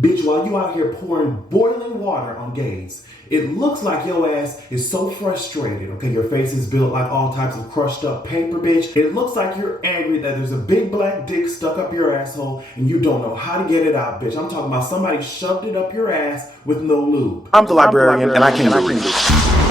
Bitch, while you out here pouring boiling water on gays, it looks like your ass is so frustrated, okay? Your face is built like all types of crushed up paper, bitch. It looks like you're angry that there's a big black dick stuck up your asshole and you don't know how to get it out, bitch. I'm talking about somebody shoved it up your ass with no lube. I'm the librarian, and I can do it.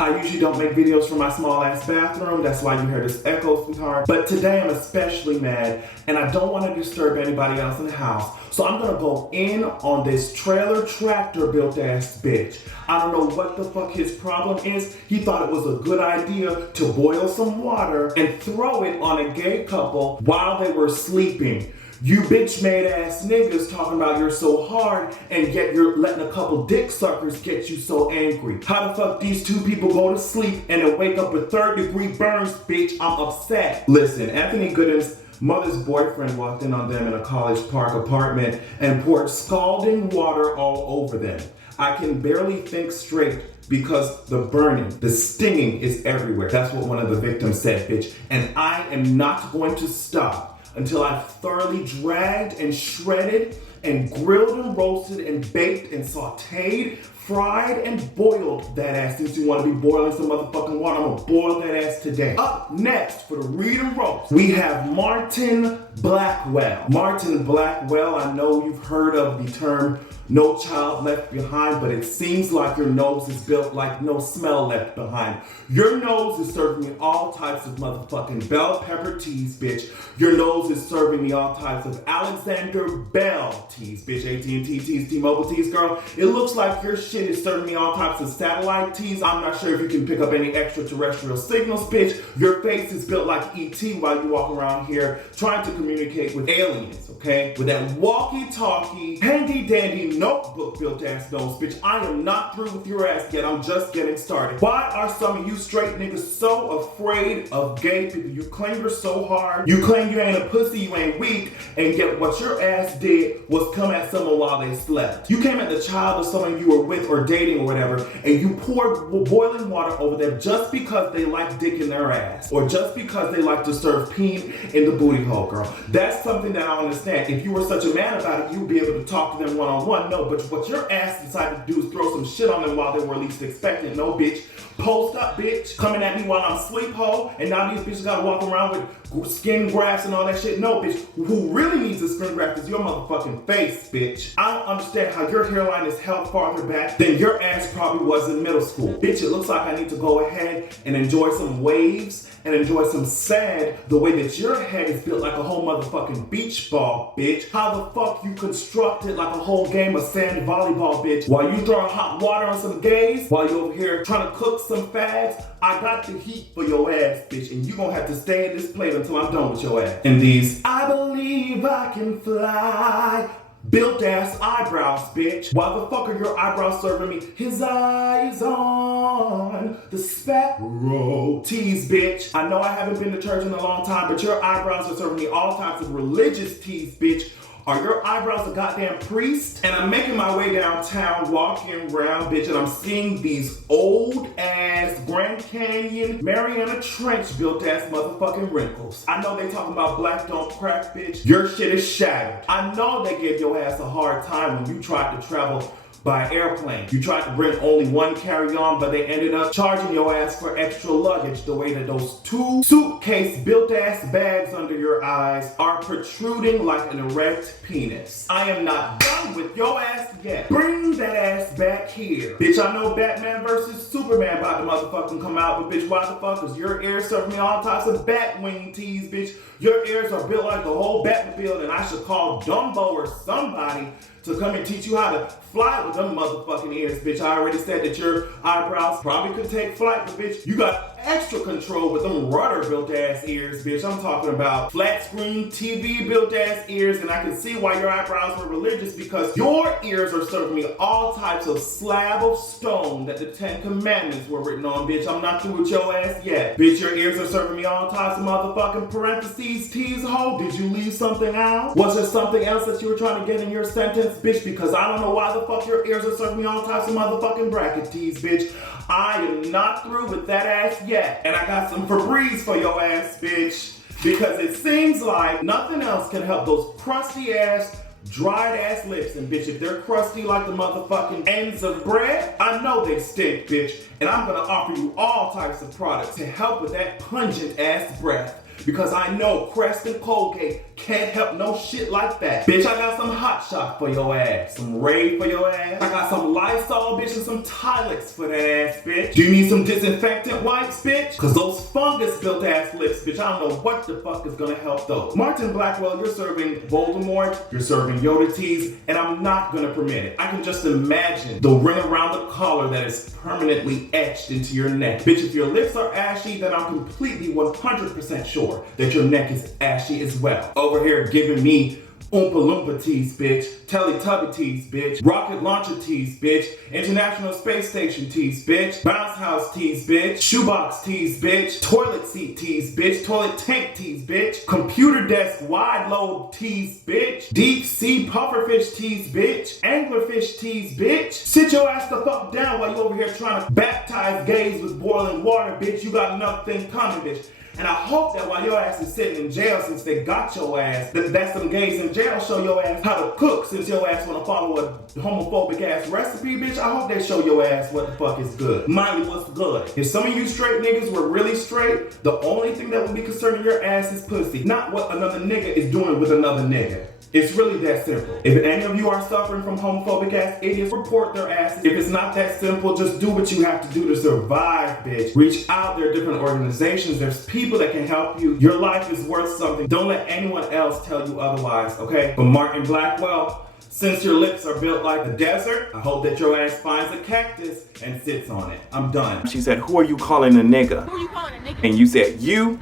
I usually don't make videos from my small ass bathroom. That's why you hear this echo, sweetheart. But today I'm especially mad and I don't want to disturb anybody else in the house. So I'm gonna go in on this trailer tractor built ass bitch. I don't know what the fuck his problem is. He thought it was a good idea to boil some water and throw it on a gay couple while they were sleeping. You bitch made ass niggas talking about you're so hard and yet you're letting a couple dick suckers get you so angry. How the fuck these two people go to sleep and then wake up with 3rd-degree burns, bitch? I'm upset. Listen, Anthony Gooden's mother's boyfriend walked in on them in a College Park apartment and poured scalding water all over them. I can barely think straight because the burning, the stinging is everywhere. That's what one of the victims said, bitch. And I am not going to stop until I've thoroughly dragged and shredded and grilled and roasted and baked and sauteed, fried and boiled that ass. Since you want to be boiling some motherfucking water, I'm gonna boil that ass today. Up next for the read and roast, we have Martin Blackwell. Martin Blackwell, I know you've heard of the term no child left behind, but it seems like your nose is built like no smell left behind. Your nose is serving me all types of motherfucking bell pepper teas, bitch. Your nose is serving me all types of Alexander Bell teas, bitch. AT&T teas, T-Mobile teas, girl. It looks like your shit is serving me all types of satellite teas. I'm not sure if you can pick up any extraterrestrial signals, bitch. Your face is built like E.T. while you walk around here trying to communicate with aliens, okay? With that walkie-talkie, handy-dandy notebook built ass nose, bitch. I am not through with your ass yet. I'm just getting started. Why are some of you straight niggas so afraid of gay people? You claim you're so hard. You claim you ain't a pussy, you ain't weak, and yet what your ass did was come at someone while they slept. You came at the child of someone you were with or dating or whatever, and you poured boiling water over them just because they like dick in their ass, or just because they like to serve peen in the booty hole, girl. That's something that I understand. If you were such a man about it, you'd be able to talk to them one-on-one. No, but what your ass decided to do is throw some shit on them while they were least expecting. No, bitch. Post up, bitch. Coming at me while I'm sleep hole, and now these bitches gotta walk around with skin grafts and all that shit. No, bitch. Who really needs a skin graft is your motherfucking face, bitch. I don't understand how your hairline is held farther back than your ass probably was in middle school. Bitch, it looks like I need to go ahead and enjoy some waves and enjoy some sand the way that your head is built like a whole motherfucking beach ball, bitch. How the fuck you constructed like a whole game of sand volleyball, bitch? While you throwing hot water on some gays, while you over here trying to cook some fags, I got the heat for your ass, bitch, and you gonna have to stay in this plate until I'm done with your ass. And these, I believe I can fly, built ass eyebrows, bitch. Why the fuck are your eyebrows serving me his eyes on the sparrow teas, bitch? I know I haven't been to church in a long time, but your eyebrows are serving me all types of religious teas, bitch. Are your eyebrows a goddamn priest? And I'm making my way downtown, walking around, bitch, and I'm seeing these old ass Grand Canyon, Mariana Trench built ass motherfucking wrinkles. I know they talking about black don't crack, bitch. Your shit is shattered. I know they gave your ass a hard time when you tried to travel by airplane. You tried to bring only one carry-on, but they ended up charging your ass for extra luggage the way that those 2 suitcase built ass bags under your eyes are protruding like an erect penis. I am not done with your ass yet. Bring that ass back here. Bitch, I know Batman versus Superman about to motherfucking come out, but bitch, why the fuck is your ears serving me all types of bat wing teas, bitch? Your ears are built like the whole Batmobile, and I should call Dumbo or somebody to come and teach you how to fly with them motherfucking ears, bitch. I already said that your eyebrows probably could take flight, but bitch, you got extra control with them rudder built ass ears, bitch. I'm talking about flat screen TV built ass ears, and I can see why your eyebrows were religious, because your ears are serving me all types of slab of stone that the 10 Commandments were written on, bitch. I'm not through with your ass yet. Bitch, your ears are serving me all types of motherfucking parentheses, tease, ho. Did you leave something out? Was there something else that you were trying to get in your sentence, bitch? Because I don't know why the fuck your ears are serving me all types of motherfucking bracket tees, bitch. I am not through with that ass yet. And I got some Febreze for your ass, bitch. Because it seems like nothing else can help those crusty ass, dried ass lips. And bitch, if they're crusty like the motherfucking ends of bread, I know they stink, bitch. And I'm gonna offer you all types of products to help with that pungent ass breath. Because I know Crest and Colgate can't help no shit like that. Bitch, I got some Hot Shot for your ass. Some Raid for your ass. I got some Lysol, bitch, and some Tilex for that ass, bitch. Do you need some disinfectant wipes, bitch? Cause those fungus-built ass lips, bitch, I don't know what the fuck is gonna help those. Martin Blackwell, you're serving Voldemort, you're serving Yoda teas, and I'm not gonna permit it. I can just imagine the ring around the collar that is permanently etched into your neck. Bitch, if your lips are ashy, then I'm completely 100% sure that your neck is ashy as well. Over here giving me Oompa Loompa tees, bitch. Teletubby tees, bitch. Rocket launcher tees, bitch. International Space Station tees, bitch. Bounce house tees, bitch. Shoebox tees, bitch. Toilet seat tees, bitch. Toilet tank tees, bitch. Computer desk wide load tees, bitch. Deep sea pufferfish tees, bitch. Anglerfish tees, bitch. Sit your ass the fuck down while you over here trying to baptize gays with boiling water, bitch. You got nothing coming, bitch. And I hope that while your ass is sitting in jail, since they got your ass, that some gays in jail show your ass how to cook, since your ass wanna follow a homophobic ass recipe, bitch. I hope they show your ass what the fuck is good. Miley, what's good? If some of you straight niggas were really straight, the only thing that would be concerning your ass is pussy, not what another nigga is doing with another nigga. It's really that simple. If any of you are suffering from homophobic ass idiots, report their asses. If it's not that simple, just do what you have to do to survive, bitch. Reach out, there are different organizations, there's people that can help you. Your life is worth something. Don't let anyone else tell you otherwise, okay? But Martin Blackwell, since your lips are built like a desert, I hope that your ass finds a cactus and sits on it. I'm done. She said, who are you calling a nigga? Who you calling a nigga? And you said, you?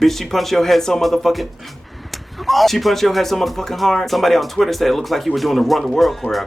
Bitch, she punched your head so motherfucking... She punched your head so motherfucking hard. Somebody on Twitter said it looked like you were doing the Run the World choreography.